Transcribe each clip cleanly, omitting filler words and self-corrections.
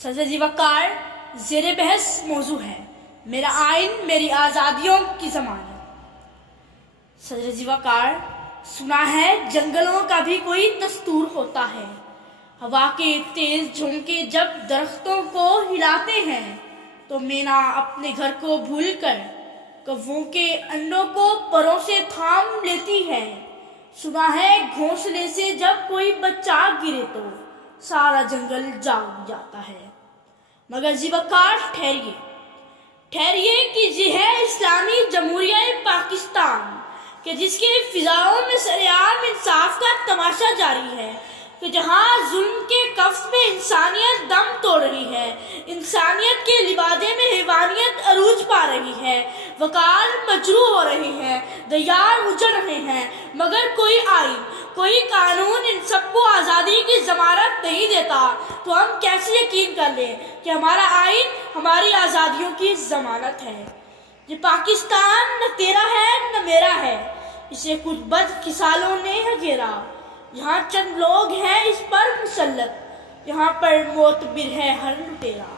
सदर जी वक़ार ज़ेर बहस मौजू है मेरा आइन मेरी आज़ादियों की ज़मानत। सदर जी वक़ार, सुना है जंगलों का भी कोई दस्तूर होता है। हवा के तेज झोंके जब दरख्तों को हिलाते हैं तो मैना अपने घर को भूलकर कौवों के अंडों को परों से थाम लेती है। सुना है घोंसले से जब कोई बच्चा गिरे तो सारा जंगल जाग जाता है। मगर जी वक़ार ठहरिए ठहरिए कि ये है इस्लामी जमहूरिया पाकिस्तान कि जिसके फिजाओं में सरेआम इंसाफ का तमाशा जारी है, कि जहाँ जुल्म के कफ्स में इंसानियत दम तोड़ रही है, इंसानियत के लिबादे में हैवानियत अरूज पा रही है, वकार मजरू हो रही है, दयार उजड़ रहे हैं, मगर कोई आइन कोई कानून इन सबको आज़ादी की ज़मानत नहीं देता। तो हम कैसे यकीन कर लें कि हमारा आइन हमारी आज़ादियों की ज़मानत है। ये पाकिस्तान न तेरा है न मेरा है, इसे कुछ बदकिसालों ने घेरा। यहाँ चंद लोग हैं इस पर मुसल्लत, यहाँ पर मोतबिर है हर लुटेरा।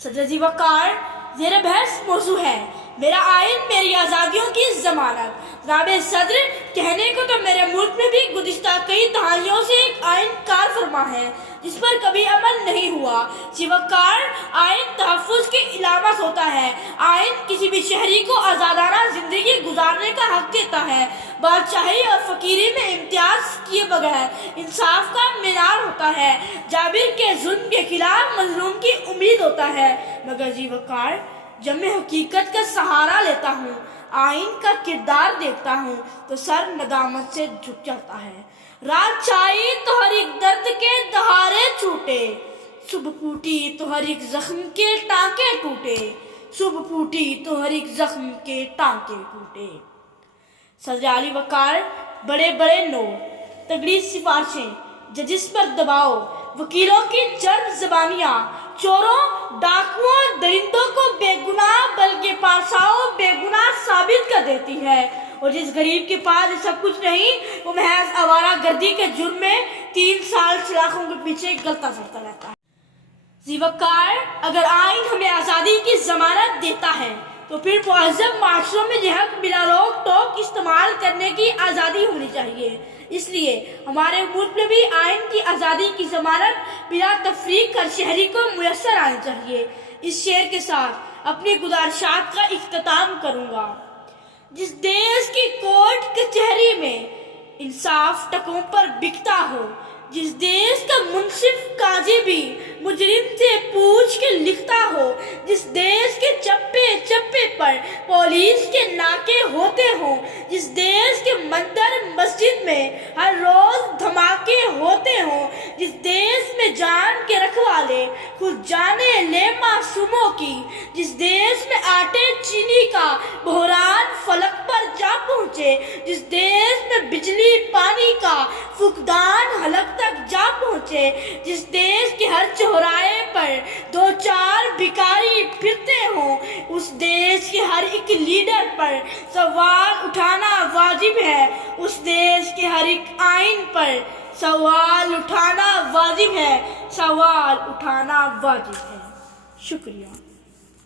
सदर जी वक़ार ज़ेर बहस मौजू है मेरा आइन मेरी आज़ादियों की ज़मानत। जनाब सदर, कहने को तो मेरे मुल्क में भी गुज़िश्ता कई दहाइयों से एक आइन कार फरमा है जिस पर कभी अमल नहीं हुआ। जी वक़ार, आइन तहफ़्फ़ुज़ की इलामत होता है। आइन किसी भी शहरी को आज़ादाना ज़िंदगी गुजारने का हक देता है। बादशाही और फ़कीरी में इम्तियाज़ किए बगैर इंसाफ का मीनार होता है। जाबिर के जुल्म के खिलाफ मज़लूम की उम्मीद होता है। मगर जी वक़ार, जब मैं हकीकत का सहारा लेता हूँ, आइन का किरदार देखता हूँ तो सर नदामत से झुक जाता है। रात छाई तो हर एक दर्द के दहाड़े छूटे, सुबह फूटी तो हर एक जख्म के टांके टूटे, सुबह फूटी तो हर एक जख्म के टांके टूटे। सदर आली वक़ार, बड़े बड़े नोट, तगड़ी सिफारिशें, जजिस पर दबाव, वकीलों की चर्ब ज़बानियाँ, चोरों डाकुओं दरिंदों को बेगुनाह बल्कि पासाओं बेगुनाह साबित कर देती है। और जिस गरीब के पास ये सब कुछ नहीं, वो महज आवारा गर्दी के जुर्म में 3 साल सलाखों के पीछे गलता फिरता रहता है। जी वक़ार, अगर आइन हमें आज़ादी की ज़मानत देता है तो फिर मुअज़्ज़म माशरों में यह हक बिना रोक टोक इस्तेमाल करने की आज़ादी होनी चाहिए। इसलिए हमारे मुल्क में भी आइन की आज़ादी की ज़मानत बिना तफरीक हर शहरी को मुयस्सर आनी चाहिए। इस शेर के साथ अपनी गुज़ारिशात का इख्तिताम करूँगा। जिस देश की कोर्ट कचहरी में इंसाफ टकों पर बिकता हो, जिस देश का मुंसिफ काजी भी मुजरिम से पूछ के लिखता हो, जिस देश के चप्पे चप्पे पर पुलिस के नाके होते हों, जिस देश के मंदिर मस्जिद में हर रोज धमाके होते हों, जिस देश में जान के रखवाले खुद जाने ले मासूमों की, जिस देश में आटे चीनी का बहरान फलक पर जा पहुँचे, जिस देश में बिजली पानी का फुकदान हलक तक जा पहुँचे, जिस देश के हर चौराहे पर 2-4 भिखारी फिरते हों, उस देश के हर एक लीडर पर सवाल उठाना वाजिब है। उस देश के हर एक आइन पर सवाल उठाना वाजिब है। सवाल उठाना वाजिब है। शुक्रिया।